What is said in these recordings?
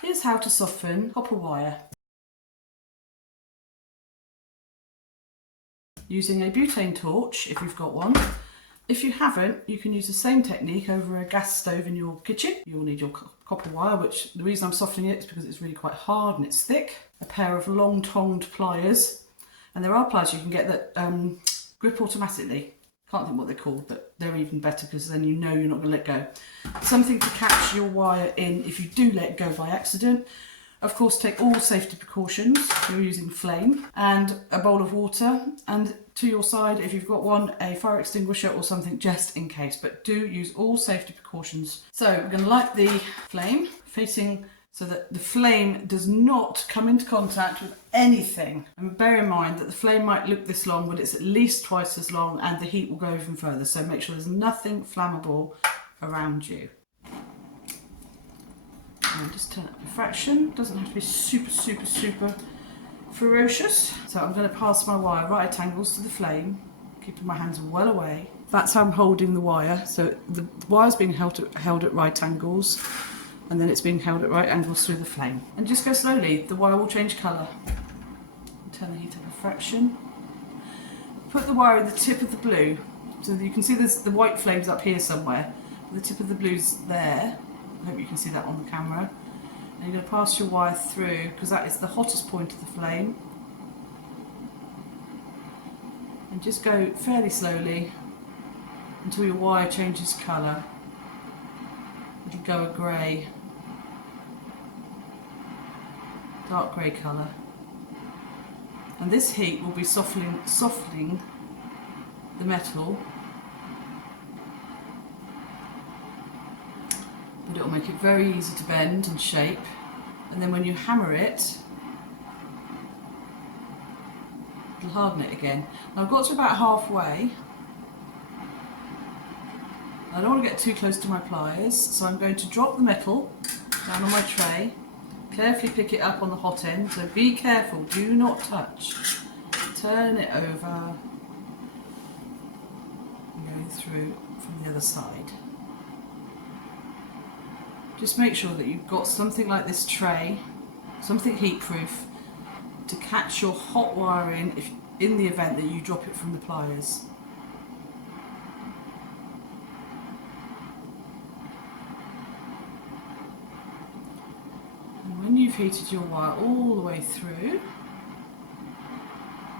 Here's how to soften copper wire. Using a butane torch, if you've got one. If you haven't, you can use the same technique over a gas stove in your kitchen. You'll need your copper wire, which the reason I'm softening it is because it's really quite hard and it's thick. A pair of long tonged pliers, and there are pliers you can get that grip automatically. Can't think what they're called, but they're even better because then you know you're not going to let go. Something to catch your wire in if you do let go by accident. Of course, take all safety precautions. You're using flame and a bowl of water, and to your side, if you've got one, a fire extinguisher or something just in case, but do use all safety precautions. So we're going to light the flame facing so that the flame does not come into contact with anything. And bear in mind that the flame might look this long, but it's at least twice as long, and the heat will go even further. So make sure there's nothing flammable around you. And just turn up the fraction. Doesn't have to be super ferocious. So I'm going to pass my wire right at angles to the flame, keeping my hands well away. That's how I'm holding the wire. So the wire's being held at right angles, and then it's being held at right angles through the flame. And just go slowly, the wire will change colour. Turn the heat up a fraction. Put the wire at the tip of the blue, so that you can see there's the white flames up here somewhere. The tip of the blue's there. I hope you can see that on the camera. And you're going to pass your wire through, because that is the hottest point of the flame. And just go fairly slowly until your wire changes colour. It'll go a grey, dark grey colour. And this heat will be softening the metal, but it will make it very easy to bend and shape. And then when you hammer it, it'll harden it again. Now I've got to about halfway. I don't want to get too close to my pliers, so I'm going to drop the metal down on my tray, carefully pick it up on the hot end, so be careful, do not touch. Turn it over and go through from the other side. Just make sure that you've got something like this tray, something heat-proof, to catch your hot wire in the event that you drop it from the pliers. And when you've heated your wire all the way through,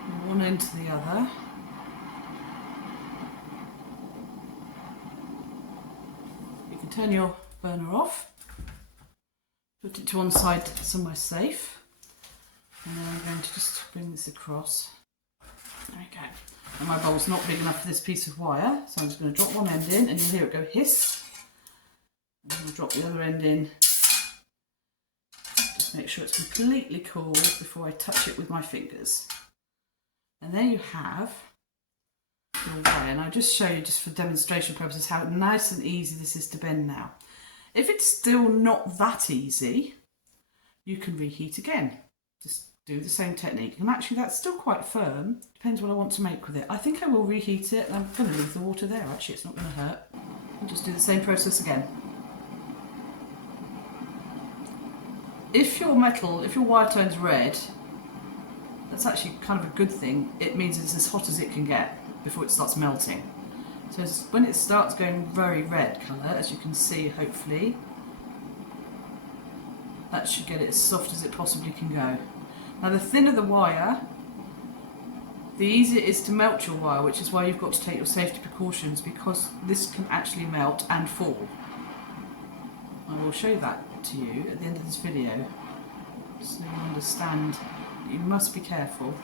from one end to the other, you can turn your burner off, put it to one side somewhere safe, and then I'm going to just bring this across. There we go. And my bowl's not big enough for this piece of wire, so I'm just going to drop one end in, and you'll hear it go hiss, and then I'll drop the other end in. Just make sure it's completely cool before I touch it with my fingers. And there you have your wire. And I'll just show you, just for demonstration purposes, how nice and easy this is to bend now. If it's still not that easy, you can reheat again. Just do the same technique. And actually that's still quite firm. Depends what I want to make with it. I think I will reheat it. I'm going to leave the water there, actually. It's not going to hurt. I'll just do the same process again. If your wire turns red, that's actually kind of a good thing. It means it's as hot as it can get before it starts melting. So when it starts going very red colour, as you can see hopefully, that should get it as soft as it possibly can go. Now the thinner the wire, the easier it is to melt your wire, which is why you've got to take your safety precautions, because this can actually melt and fall. I will show that to you at the end of this video, so you understand that you must be careful.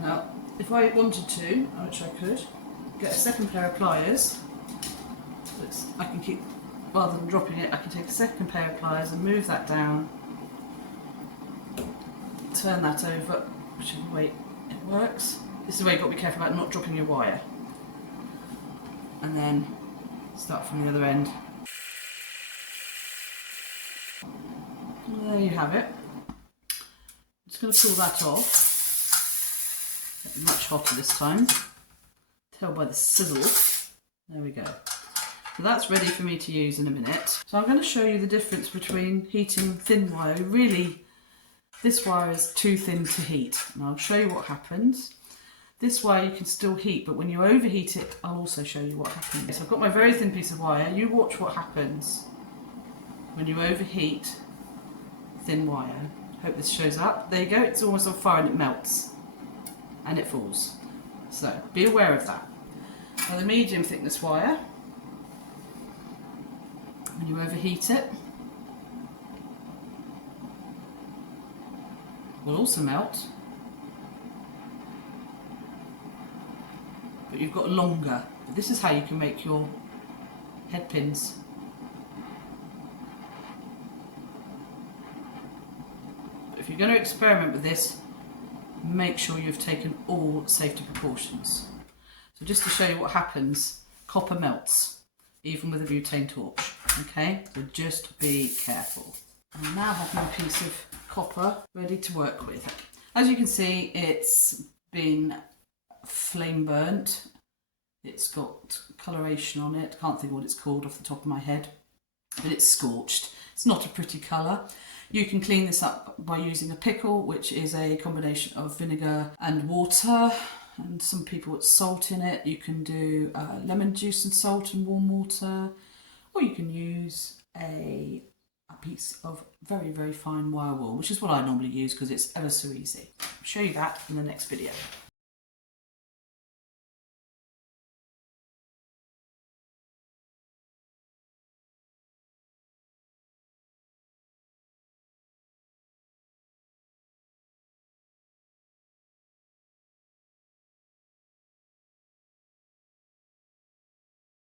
Now, if I wanted to, which I could, get a second pair of pliers, so I can keep, rather than dropping it, I can take a second pair of pliers and move that down, turn that over, whichever way it works. This is the way you've got to be careful about not dropping your wire. And then start from the other end. And there you have it. I'm just going to pull that off. Much hotter this time. Tell by the sizzle. There we go. So that's ready for me to use in a minute. So I'm going to show you the difference between heating thin wire. Really, this wire is too thin to heat, and I'll show you what happens. This wire you can still heat, but when you overheat it, I'll also show you what happens. So I've got my very thin piece of wire. You watch what happens when you overheat thin wire. Hope this shows up. There you go, it's almost on fire and it melts and it falls. So be aware of that. Now the medium thickness wire, when you overheat it, will also melt, but you've got longer. This is how you can make your head pins. If you're going to experiment with this, make sure you've taken all safety precautions. So just to show you what happens, copper melts, even with a butane torch, okay? So just be careful. I now have my piece of copper ready to work with. As you can see, it's been flame burnt. It's got coloration on it. Can't think what it's called off the top of my head, but it's scorched. It's not a pretty colour. You can clean this up by using a pickle, which is a combination of vinegar and water, and some people put salt in it. You can do lemon juice and salt and warm water, or you can use a piece of very, very fine wire wool, which is what I normally use because it's ever so easy. I'll show you that in the next video.